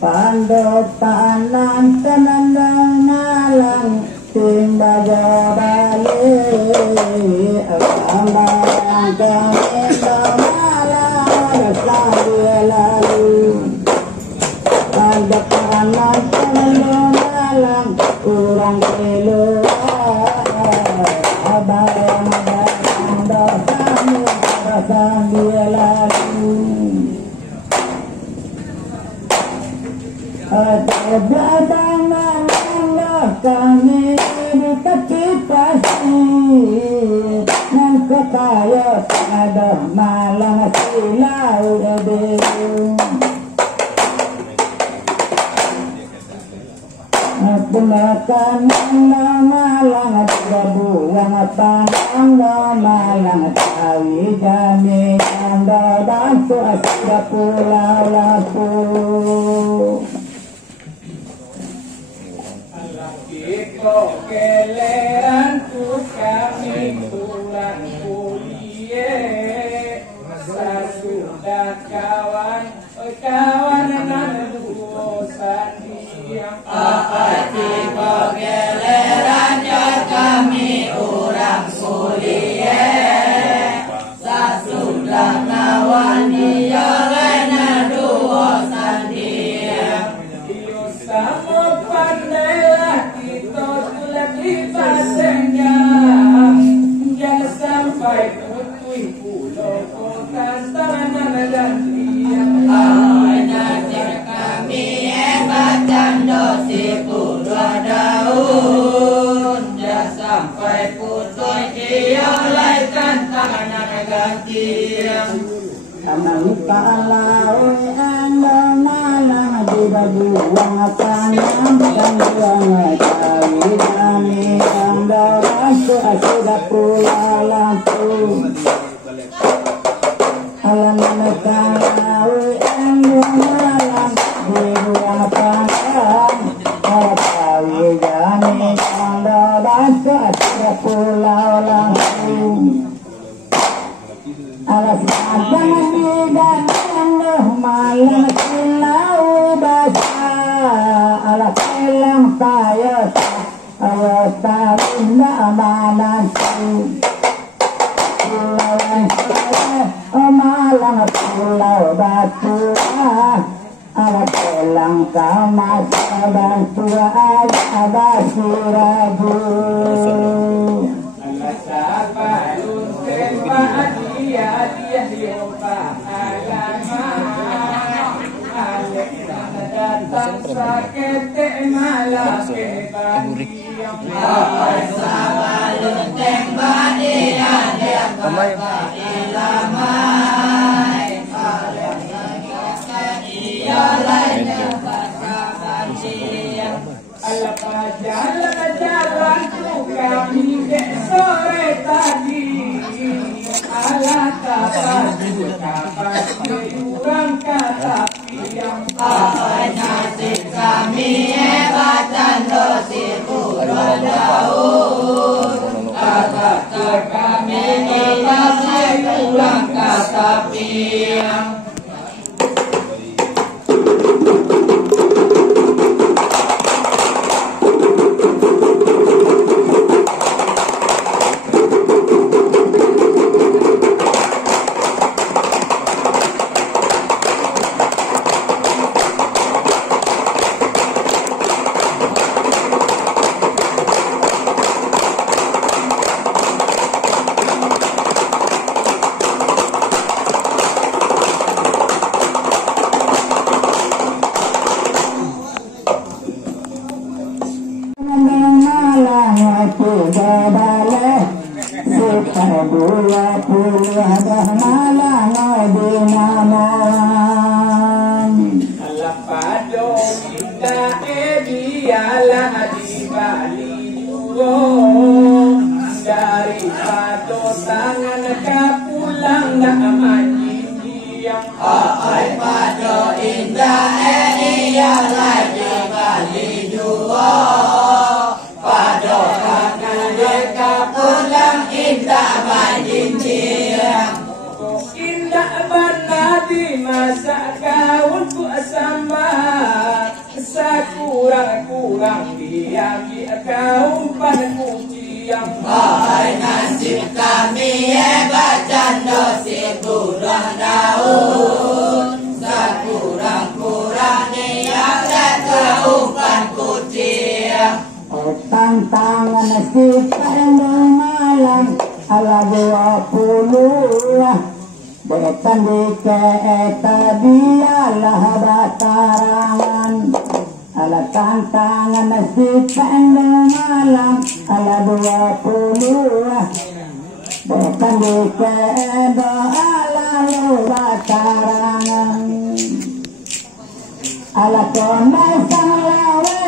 Pandopanan tenandang malang timbaga bali Akambarang kami malang selalu lalu Pandopanan tenandang malang kurang keluar Abayang datang kami rasang dia lalu Datang Allah kami di kaki pasti Nang kekaya ada malang silau Gunakan malang tidak buang pandang malang tawi jami anda bantu asra pulau lapu Keleran ku kami kurang kuliah Sasudah kawan nan dosa diam Keleran ya kami kurang kuliah Sasudah kawan dia lena dosa diam Sama pandailah kita lagi pasengnya Jangan sampai putui pulau kota tanah dan diam Najar kami bacaan dosi puluh daun Jangan sampai putui dia laikan tanah gantian Amalika laui anda malang di babuang panang dan buang tawi kami anda bantu sudah pulau lampu Amalika laui anda malang di buang panang tawi kami anda bantu sudah pulau lampu Alas jangan didanang malang silau basa Alas elang saya awas tarinda amananku Pulau yang saya malang pulau batu Alas elang sama bantu abasi ragu Sabalun tembak dia lupa alamat Alek datang sakit malah kebandian Sabalun tembak dia lupa ilamai Dia lainnya berkabandian Jalan kami dek sore tadi Alah kapan kurang kata yang nasib kami bacaan dosi puluh daun Kata kami masih kurang kata piang tangan kapulang na manjinjiyang Ay pado indah iya lagi bali juo Pado kangen deka pulang indah manjinjiyang masa kau ku sambat sakurang-kurang dia kau padaku ciam. Hai nasib kami bacaan dosi kurang daun sakurang-kurang niat dan umpan kuciang. Tantangan kita yang malam ala 20 Betan di kereta dialah batarangan ala tantangan kita yang malam ala 20 Betan di kereta ala batarangan ala konai sang lawe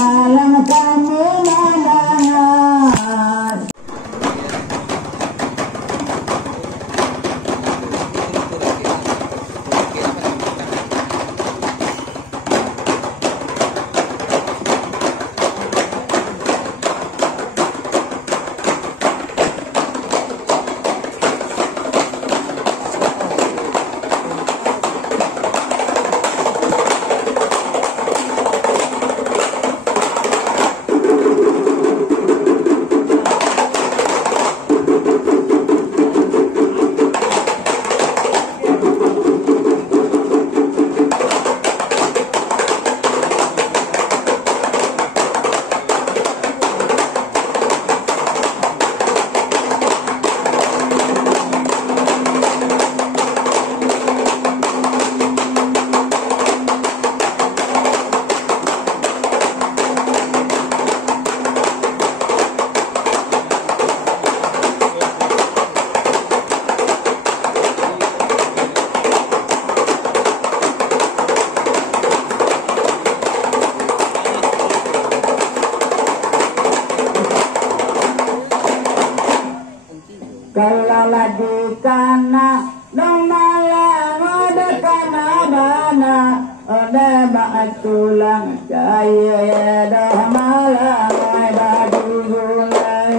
malam kami mandangan. Kalau lagi kana dong malam ada kana bana ada baat tulang jaya dah malam bagi gulai.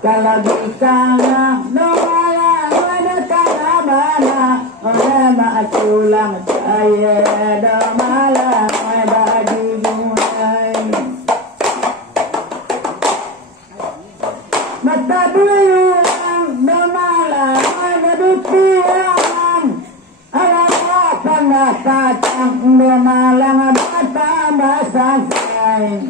Kalau lagi kana dong malam ada kana bana ada baat tulang jaya dah malam bagi gulai. Mata duyung bermalam ada di tiang ala panas kacang bermalam bata basasai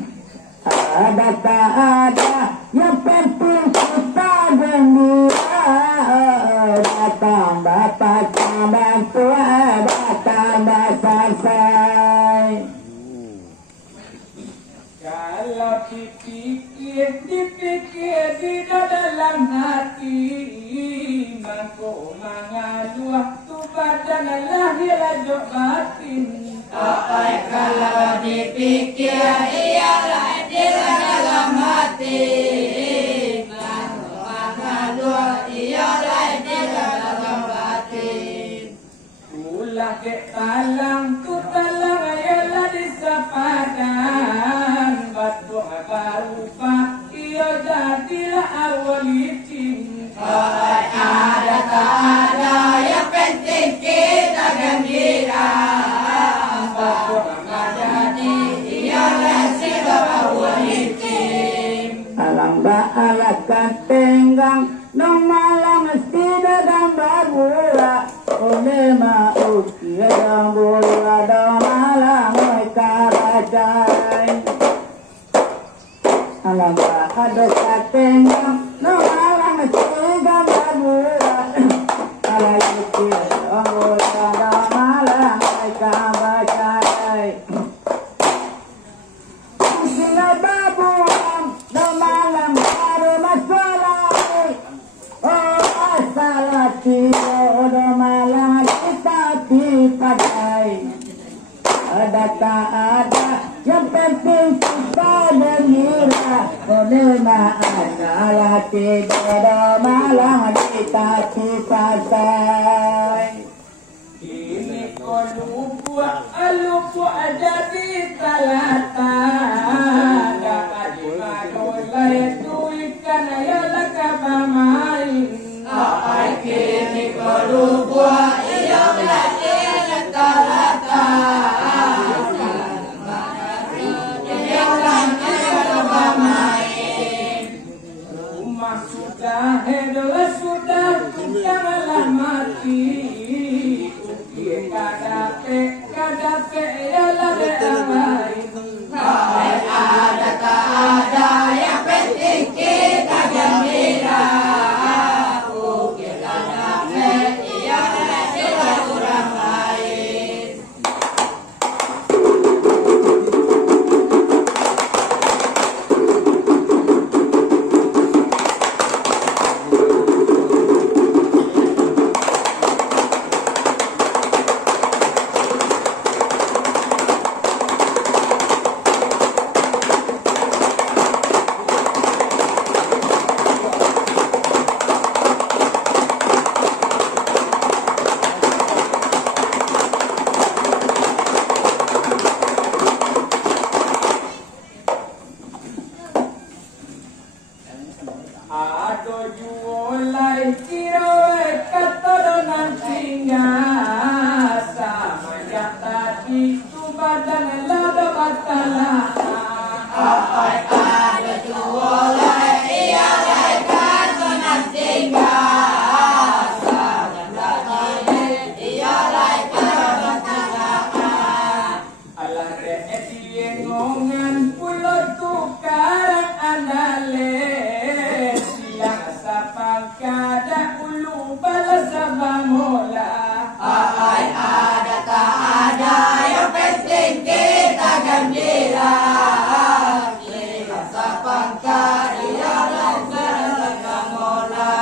ada tak ada yang penting kita gembira datang bapak tambah tua bata basasai. Kalau dipikir di dalam hati mangko mangaluah tu badan lahir jok batin. Kalau dipikir ialah di dalam hati mangaluah ialah di dalam batin. Tulah dek talang tu talang ialah di sepadan batu barupa ia jadilah awal cinta. Ada tak ada yang penting kita gembira bahwa jadi ialah sebab awal Alam baalakan tenggang nong malam mesti dadang bagula oleh mau yang bola dong malam mereka bacai. Alam baalakan tenggang nong malam mesti dadang bagula ala itu dong bola dong malam mereka bacai. Sila babu dong malam baru masalah. Oh asalati dong malam kita dipakai. Ada tak ada yang penting kita gembira. Boleh asalati dong malam kita dipakai. Ini kau lupa jadi talatan. Dapat dimulai tu ikan ayalah kapamain. kini kau adalah sudah janganlah mati. Kadape ya lade amai. Baik ada tak ada yang penting kita gembira. Ukir kadape ialah silaturahmi. Ado juolai kirawe katodonan singa sama yang tadi tu badan lada batala. Apai ada juolai ialah katodonan tinggal. Sangat lagi ialah katodonan tinggal. Alah re'eti ngongan pulau tukarang andale. Kada ulu balas mola. Apai ada tak ada yang penting kita gembira. Kita sapangka ialah mola.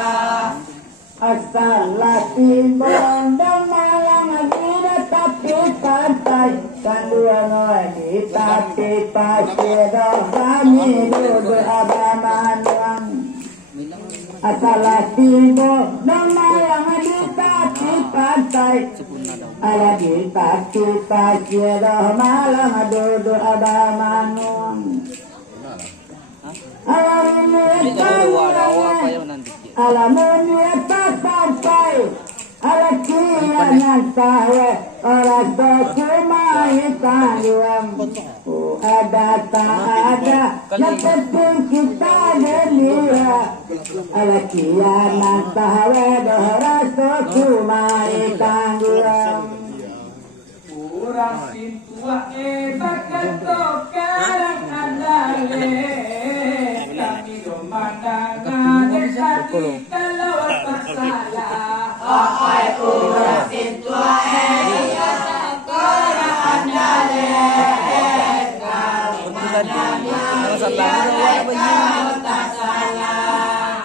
Asal latih bondong malang tidak tapi pantai. Kandua ngoni tapi pasir kami duduk abamanang. Asal latih bondong malang tapi pantai. Ala di tapi pasir malang duduk abamanang. Alamunya tak sampai, ala kianan sawe, ala sokumai tangguang. Ada tak ada, yang penting kita gembira. Ala kianan sawe, ala sokumai tangguang. Kurang sintua bakal tokarang andale. Kami domandangan jadi kalau tak salah. Apai urang sintua ialah korang andale. Kalau tak salah.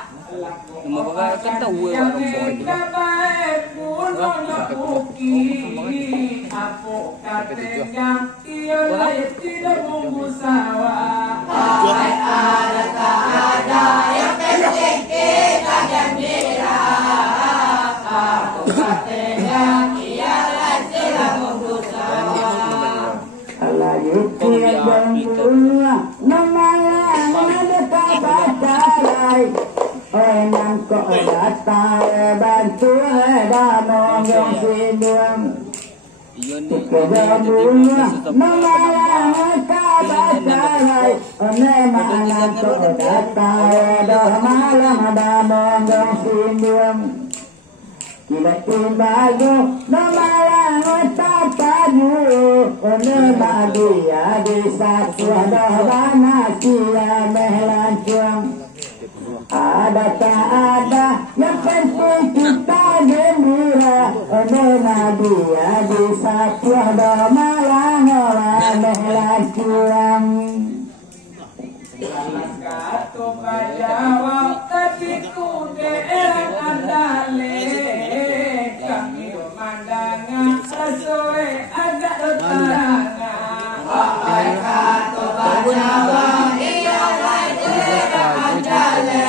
Aku katanya ialah tidak membusawa. Apai ada tak ada yang penting kita gembira. Aku katanya ialah sila membusawa. Ala yukir dunia, namalang ada kabatalai. Enam kau datang bantu damong yang sinuang. Kejamunya namalang kabatalai. Enam kau datang malang damong yang sinuang. Tiba-tiba yo namalang tapaju. Enam dia di satu ada banasia melancong. Ada tak ada yang penting kita gembira. Nena dia bisa tiada malang melancong. Kata jawab tapi ku derang andale. Kami pemandangan sesuai agak terangan. Apai kata jawab ialah derang andale.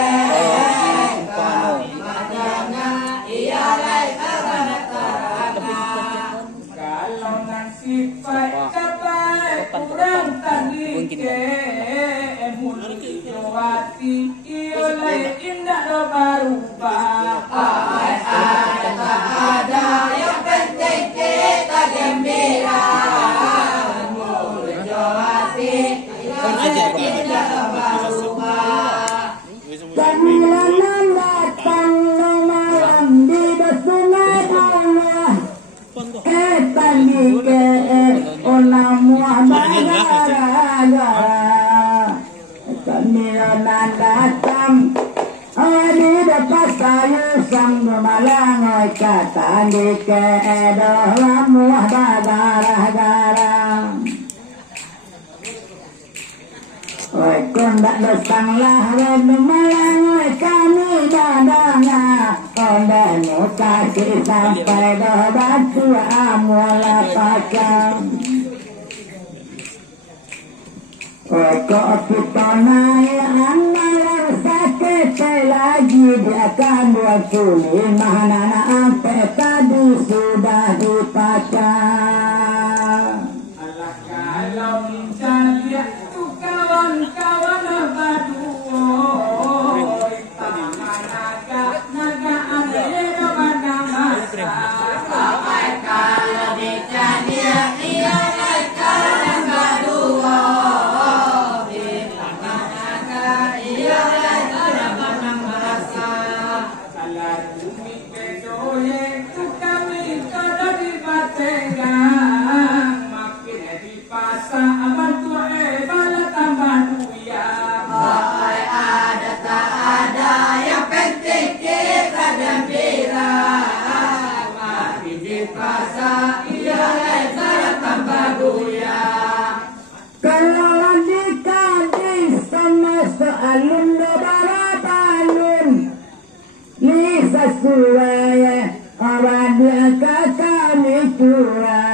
Kalau nang sifat capai kurang tadi malang kata di kedo lamu bagara-gara. Oi kondak datang lah malang kami dadanga kondak muka sampai do batu amula pacam. Kok kita naik anak sakit lagi dia akan buat sulit mana sampai tadi sudah dipacang. Alah kalau mencari itu kawan-kawan berdua, tangan naga ada yang mana masa. Sampai kalau dicari iya kawan berdua. Suaya awalnya kami tua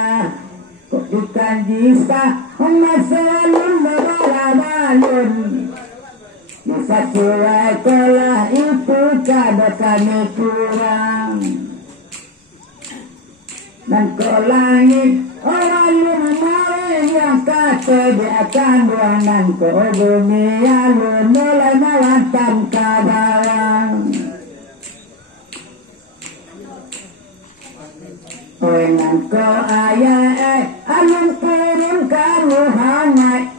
kok bukan bisa masalun balon bisa suai telah itu kada kami kurang dan kau langit orang lumayan yang kata dia akan buanan kau bumi alun mulai melantam kabawang. Dengan kau ayah alam turun kamu hangat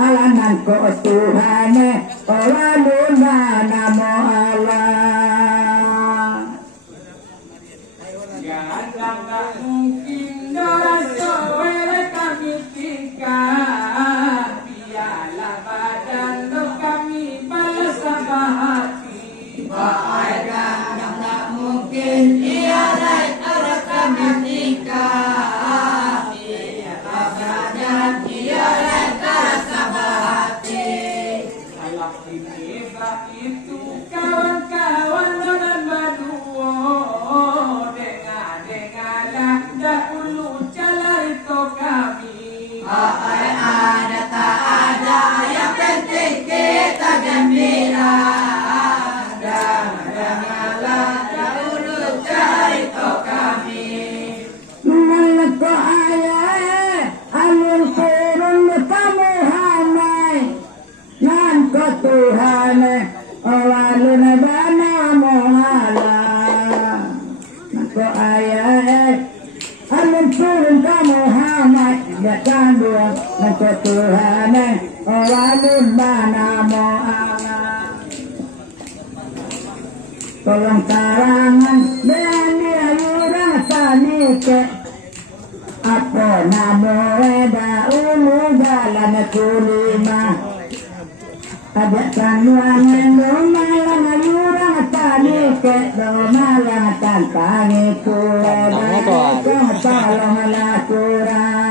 alanan kau Tuhan lalu namo Allah. Jangan tak mungkin dosa kami tinggal biarlah badan kami balas sama hati. Jangan tak mungkin ialah kami nikah biarlah badan ialah terasa hati. Alah ini itu kawan-kawan dan berdua dengar-dengarlah dahulu cerita kami. Ada tak ada yang penting kita gembira. Dengarlah dahulu cerita kami. Malako ayah alun turun kamu hanai nan ko Tuhan walun dana mohala nako ayah alun turun kamu hanai ya kandua nako Tuhan walun dana mohala. Tolong tarangan dan dia yurang tani ke apa namo eda ulu jalan kulima ada tanuangan domalang yurang tani ke domalang tantangi kueda kong tolong lakuran.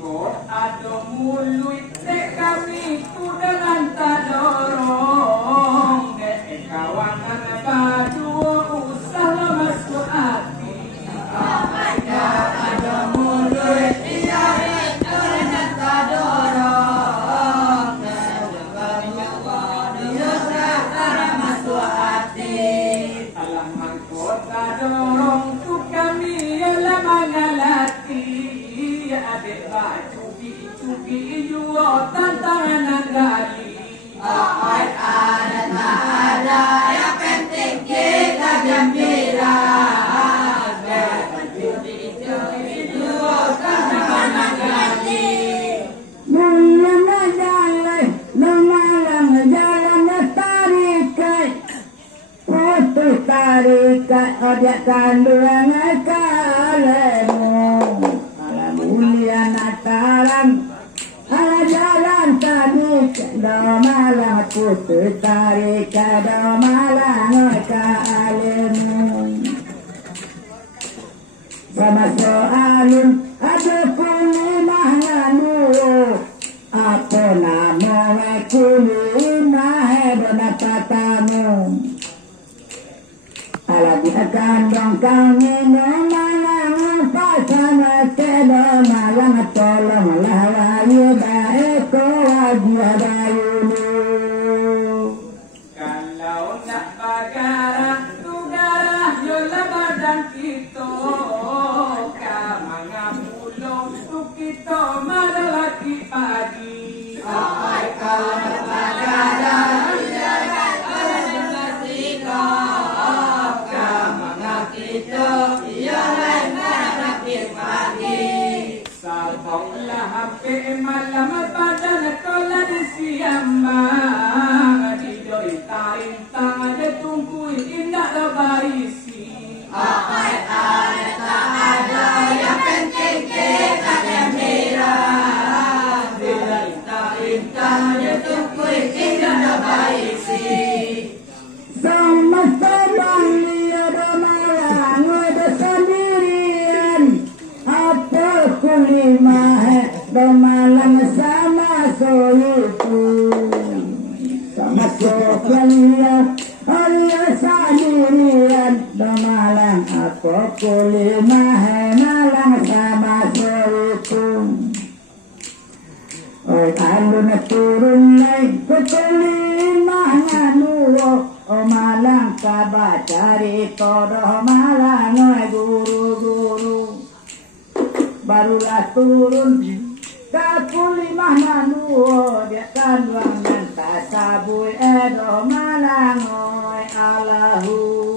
Kod ada mulut dek kami kuda lantar dorong dek kawangan berdua usah masuk hati. Ada mulut ia ternyata dorong dia masuk hati. Alah mangkota dorong tu kami ialah mangalati. Adik baju cubi jua tantangan gali. Ada tak ada yang penting kita gembira. Tarikat ada kandungan kalemu ala mulia nataran ala jalan tadi do malang putih tarikat do malang Kandang kami malang pasana kedo malang tolong lawayu baik wajah bayulu. Kalau nak bagara tugara yola badan kita kamanga mulong tu kita madalaki pagi. Ay kalau bagara Sabong lahape malamat badan kola di siamba Didoy tain tanga de tungkuy indah labarisi ay tak ada yang penting kita gembira. Didoy tain tanga de tungkuy Indah labarisi. Sama-sama ada malang ada sendirian. Apa kulima malang sama soluku. Sama sokalian ada sendirian. Malang apa kulima malang sama soluku. Oh alun turun naik ke kulima nganuwo. Oh malang kabacari todoh malang guru-guru barulah turun ke kulimah nanuo dia kanduang dan tasabui edo malang oi Allahu